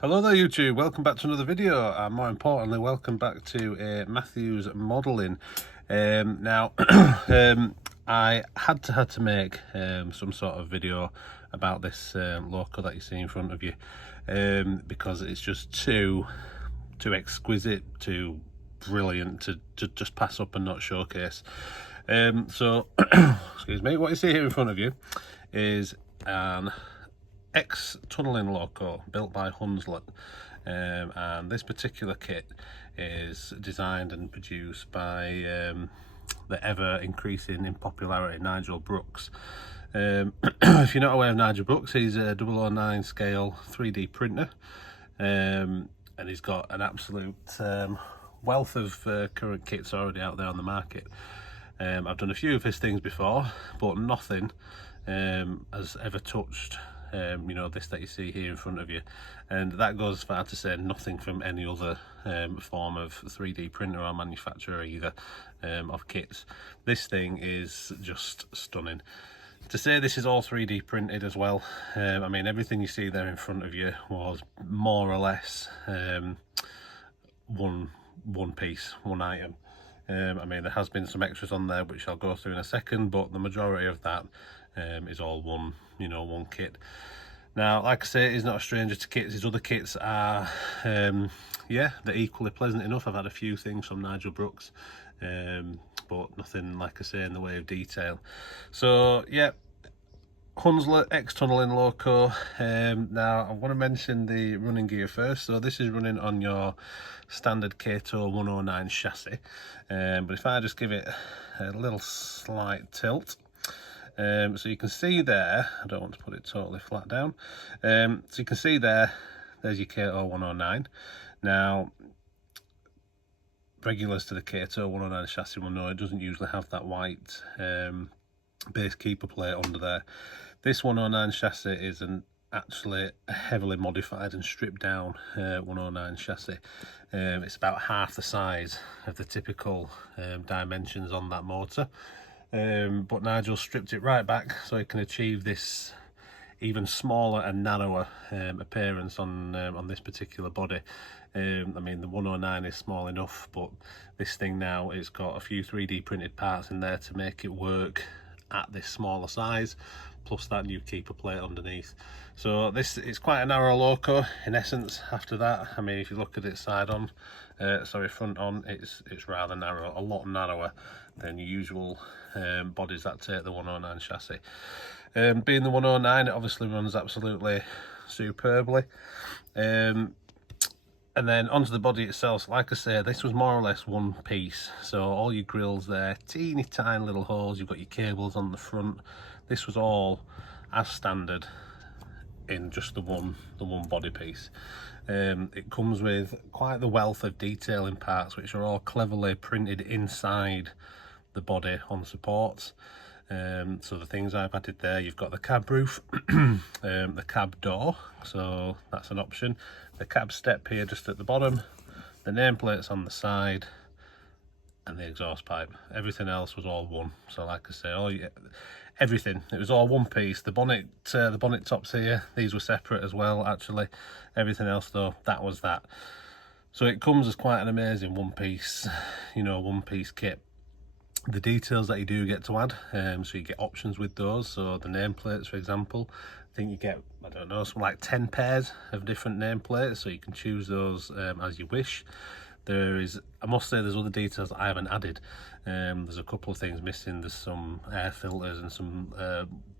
Hello there YouTube, welcome back to another video, and more importantly welcome back to Matthew's modelling. Now I had to make some sort of video about this Loco that you see in front of you, because it's just too exquisite, too brilliant to just pass up and not showcase. So excuse me, what you see here in front of you is an tunneling Loco built by Hunslet, and this particular kit is designed and produced by the ever increasing in popularity Nigel Brooks. If you're not aware of Nigel Brooks, he's a 009 scale 3D printer, and he's got an absolute wealth of current kits already out there on the market. I've done a few of his things before, but nothing has ever touched this that you see here in front of you, and that goes as far to say nothing from any other form of 3D printer or manufacturer either, of kits. This thing is just stunning. To say this is all 3D printed as well, I mean, everything you see there in front of you was more or less one piece, one item. I mean, there has been some extras on there which I'll go through in a second, but the majority of that is all one kit. Now, like I say, he's not a stranger to kits. His other kits are yeah, they're equally pleasant enough. I've had a few things from Nigel Brooks, but nothing, like I say, in the way of detail. So yeah, Hunslet X-tunneling Loco. Now I want to mention the running gear first. So this is running on your standard Kato 109 chassis, but if I just give it a little slight tilt, so you can see there, I don't want to put it totally flat down, so you can see there's your Kato 109. Now, regulars to the Kato 109 chassis will know it doesn't usually have that white base keeper plate under there. This 109 chassis is actually a heavily modified and stripped down 109 chassis. It's about half the size of the typical dimensions on that motor. But Nigel stripped it right back so he can achieve this even smaller and narrower appearance on this particular body. I mean, the 109 is small enough, but this thing now, it's got a few 3D printed parts in there to make it work at this smaller size, plus that new keeper plate underneath. So it's quite a narrow Loco in essence. After that, I mean, if you look at it front on, it's rather narrow, a lot narrower than your usual bodies that take the 109 chassis. Being the 109, it obviously runs absolutely superbly. And then onto the body itself, so like I say, this was more or less one piece. So all your grills there, teeny tiny little holes, you've got your cables on the front. This was all as standard in just the one body piece. It comes with quite the wealth of detailing parts, which are all cleverly printed inside the body on supports. So the things I've added there, you've got the cab roof, the cab door, so that's an option, the cab step here just at the bottom, the nameplates on the side, and the exhaust pipe. Everything else was all one. So like I say, everything, it was all one piece. The bonnet tops here, these were separate as well actually. Everything else though, that was that. So it comes as quite an amazing one piece kit. The details that you do get to add, so you get options with those. So the nameplates, for example, I think you get, I don't know, something like 10 pairs of different nameplates, so you can choose those as you wish. I must say, there's other details that I haven't added. There's a couple of things missing. There's some air filters and some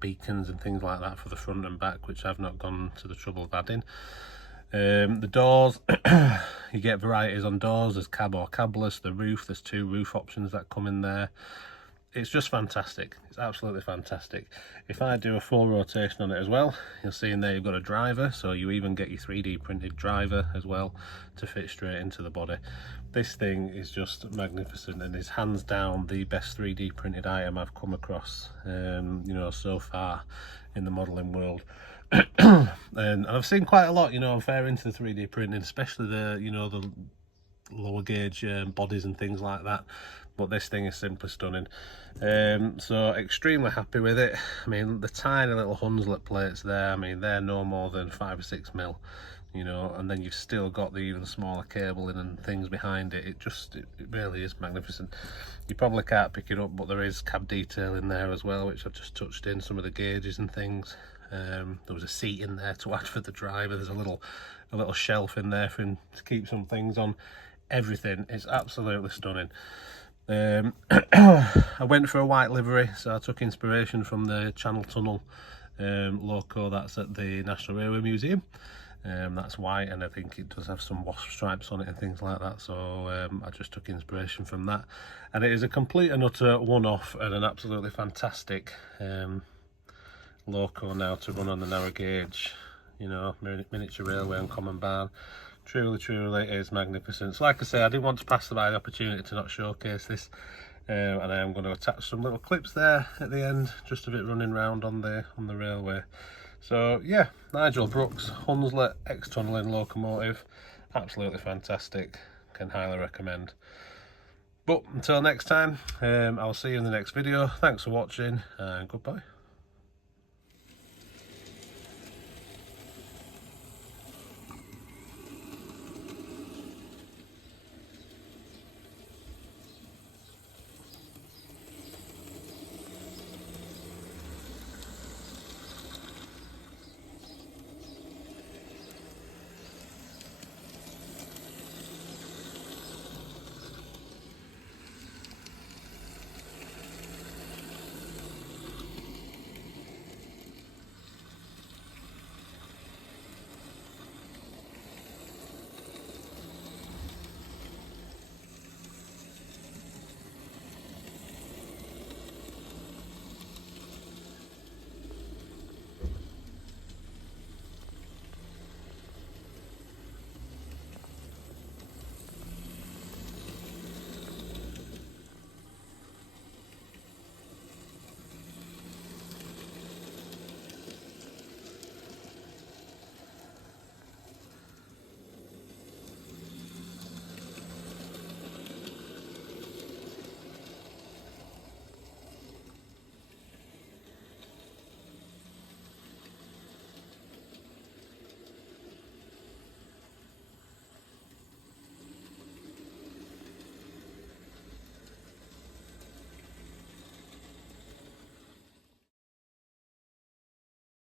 beacons and things like that for the front and back, which I've not gone to the trouble of adding. The doors, you get varieties on doors. There's cab or cabless. The roof, there's 2 roof options that come in there. It's just fantastic. It's absolutely fantastic. If I do a full rotation on it as well, you'll see in there you've got a driver, so you even get your 3D printed driver as well to fit straight into the body. This thing is just magnificent and is hands down the best 3D printed item I've come across so far in the modelling world. And I've seen quite a lot, I'm fair into the 3D printing, especially the lower gauge bodies and things like that, but this thing is simply stunning. So extremely happy with it. I mean, the tiny little Hunslet plates there, I mean, they're no more than 5 or 6 mil. you know, and then you've still got the even smaller cabling and things behind it. It really is magnificent. You probably can't pick it up, but there is cab detail in there as well, which I've just touched in, some of the gauges and things. There was a seat in there to add for the driver. There's a little shelf in there for him to keep some things on. Everything is absolutely stunning. I went for a white livery, so I took inspiration from the Channel Tunnel Loco that's at the National Railway Museum. That's white, and I think it does have some wasp stripes on it and things like that, so I just took inspiration from that. And it is a complete and utter one-off and an absolutely fantastic Loco now to run on the narrow gauge, you know, miniature railway and common barn. Truly is magnificent. So like I say, I didn't want to pass by the opportunity to not showcase this, and I am going to attach some little clips there at the end, just of it running round on the railway. So yeah, Nigel Brooks Hunslet X-tunneling locomotive, absolutely fantastic, can highly recommend. But until next time, I'll see you in the next video. Thanks for watching and goodbye.